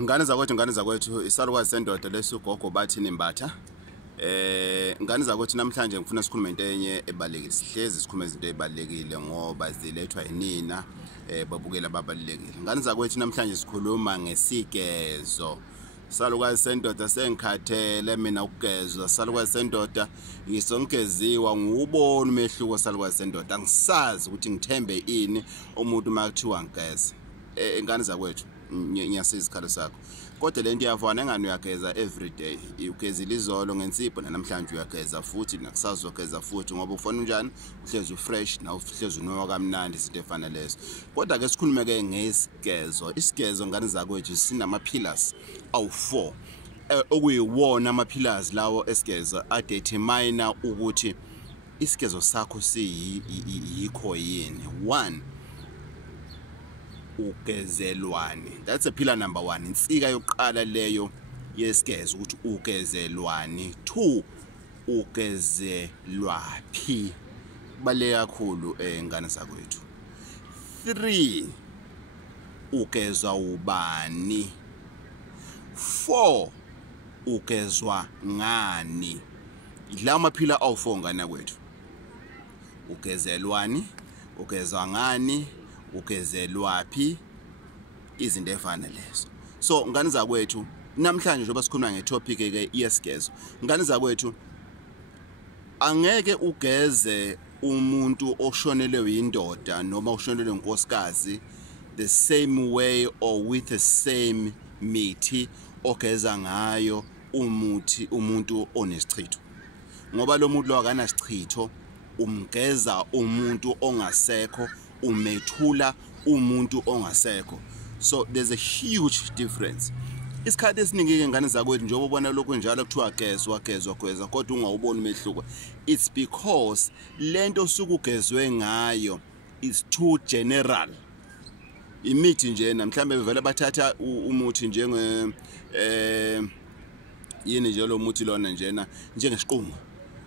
Ngane zakwethu isalukazi sendoda lesugogo bathi nimbatha. Ngane zakwethu namhlanje ngifuna sikhulume into enye ebalekile. Sihlezi sikhuluma izinto ezibalekile ngoba zilethwa yinina babukela ababalekile. Ngane zakwethu namhlanje sikhuluma ngesigezo. Salukazi sendoda sengikhathele mina ukugezwa. Salukazi sendoda ngisongeziwa ngubona umehluko. Salukazi sendoda angisazi ukuthi ngithembe ini umuntu makuthiwa ngigeza. Ngane zakwethu ngiyasiza isikhala sakho kodwa lento iyavana engane uyageza every day ugezile izolo ngensipho namhlanje uyageza futhi nakusazo ugeza futhi ngoba ufuna unjani uhlezi ufresh na uhlezi unowa kamnandi izinto efana lezo kodwa ke sikhulume ke ngesigezo. Isigezo ngane zakwethu sinama pillars awu4 okuyiwona ama pillars lawo esigeza adetermine ukuthi isigezo sakho siyikho yini. 1 ugezelwane. That's a pillar number 1. Insika yokuqala leyo yesigezo ukuthi ugezelwane. 2 ugezelwaphi. Kubaleka kakhulu ngane zakwethu. 3 ugezwa ubani. 4 ugezwa ngani. Idla maphila awu4 ngane kwethu. Ugezelwani, ugezwa ngani, ugezelwaphi, izinto efana lezo. So ngane zakwethu namhlanje njengoba sikhuluma ngetopic ke yesigezo. Ngane zakwethu angeke ugeze umuntu oshonelwe yindoda noma oshonelwe inkosikazi the same way or with the same mithi ogeza ngayo umuntu onesichitho. Ngoba lo muntu lo akana sichitho umgeza umuntu ongasekho umethula umuntu ongasekho. So there's a huge difference. Isikhathi esiningi ke ngane zakwethu njengoba ubona lokho njalo kuthiwa gezwa kodwa ungawuboni umehluko. It's because lento sukugezwe ngayo is too general. Imithi nje namhlanje bevela bathatha umuthi njenge yini nje lo muthi lona njena njengesiqungu.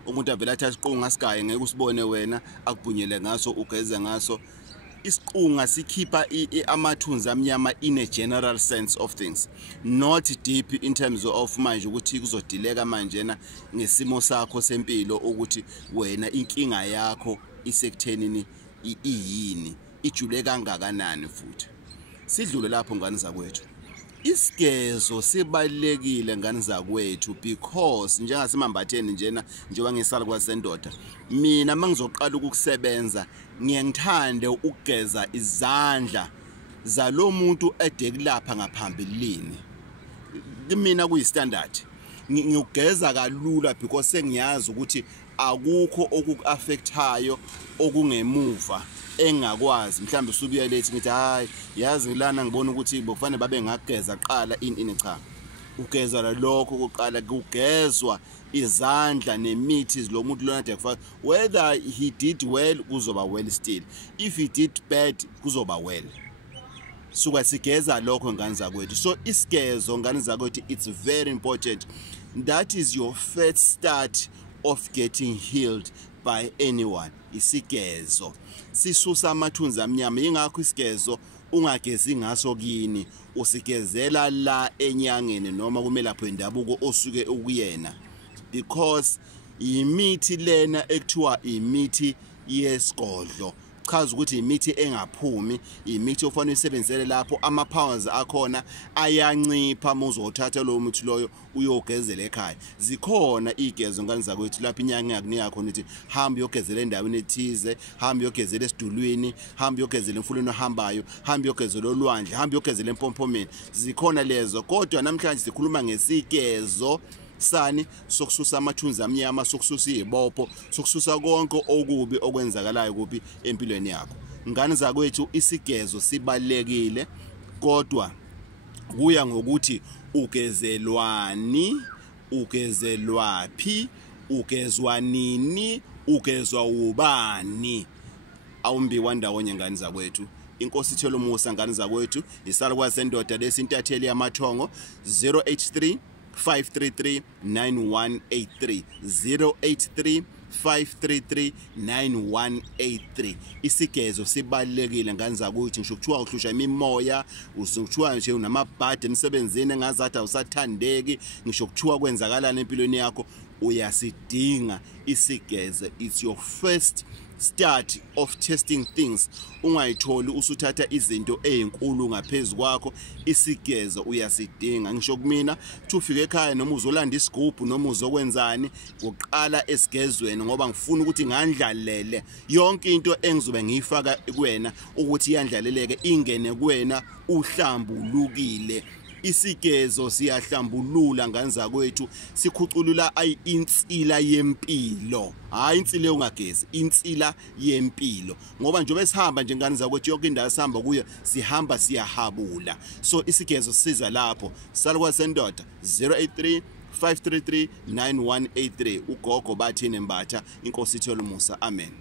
Umuntu avela athatha isiqungu asikaye ngeke usibone wena akubhunyele ngaso ugeze ngaso. Isiqunga sikhipha amathunzi amnyama in a general sense of things, not deep in terms of manje ukuthi kuzodileka manje na ngesimo sakho sempilo ukuthi wena inkinga yakho isekuthenini iyini ijule kangakanani futhi. Sidlule lapho ngane zakwethu. Isigezo sibalekile ngane zakwethu because njengasemambatheni njena njengoba ngisalukazi sendoda mina mangizoqala ukusebenza ngiyangithande ukugeza izandla zalo muntu edekulapha ngaphambilini. Mina kuyistandard ngiyugeza kalula because sengiyazi ukuthi akukho okuaffectayo okungemuva engakwazi mhlambe usubuya lethi ngithi hayi yazi lana ngibona ukuthi bokufanele babe ngageza qala ini cha. Ugeza lokho kuqala kugezwa izandla nemithi lo muntu lona dekufaka whether he did well kuzoba well still, if he did bad kuzoba well. Suka sigeza lokho ngane zakwethu. So isigezo ngane zakwethu it's very important. That is your first start of getting healed by anyone. Isigezo sisusa amathunzi amnyama. Ingakho isigezo ungagezi ngaso kini usigezela la enyangeni noma kumelapho endabuko osuke ukuyena because imithi lena ekuthiwa imithi yesigodlo chaza ukuthi imithi engaphumi, imithi ofanele isebenzele lapho ama powers akhona ayancipha muzothatha lo muthi loyo uyogezela ekhaya. Zikhona igezo ngane zakwethu lapha inyanga yakunika khona ukuthi hamba uyogezela endaweni ethize, hamba uyogezela esidulwini, hamba uyogezela emfuleni ohambayo, hamba uyogezela olwandle, hamba uyogezela empompomeni. Zikhona lezo kodwa namhlanje sikhuluma ngesigezo sani sokususa amathunzi amnyama, sokususa izibopho, sokususa konke okubi okwenzakalayo kuphi empilweni yakho. Ngane zakwethu isigezo sibalekile kodwa kuya ngokuthi ugezelwani, ugezelwaphi, ugezwa nini, ugezwa ubani. Awumbi wandawonye ngane zakwethu. Inkosi ithelo umusa ngane zakwethu. Isalukazi sendoda lesintatheli yamathongo 083 533 9183 083 5339183. Isigezo sibalekile ngani zakuthi ngisho kuthiwa uhlusha imimoya, usukuthiwa nje unamabhadi emsebenzini engazathi awusathandeki, ngisho kuthiwa kwenzakalana empilweni yakho, uyasidinga isigeze. It's your first start of testing things. Ungayitholi usuthatha izinto ezinkulu ngaphezulu kwakho, isigezo uyasidinga. Ngisho kumina uthi ufike ekhaya noma uzolanda isigubhu noma uzokwenzani, uqala esigezweni ngoba ngifuna ukuthi ngandlalele yonke into engizobe ngiyifaka kuwena ukuthi iyandlaleleke ingene kuwena uhlambulukile. Isigezo siyahlambulula ngani zakwethu, sikhuculula insila yempilo, hayi insila ungagezi, insila yempilo. Ngoba njengoba sihamba nje ngani zakwethu yonke indawo sihamba kuyo sihamba siyahabula. So isigezo siza lapho. Salwa sendoda 083 5339183. Ugogo bathini Mbatha, inkosi ithole umusa. Amen.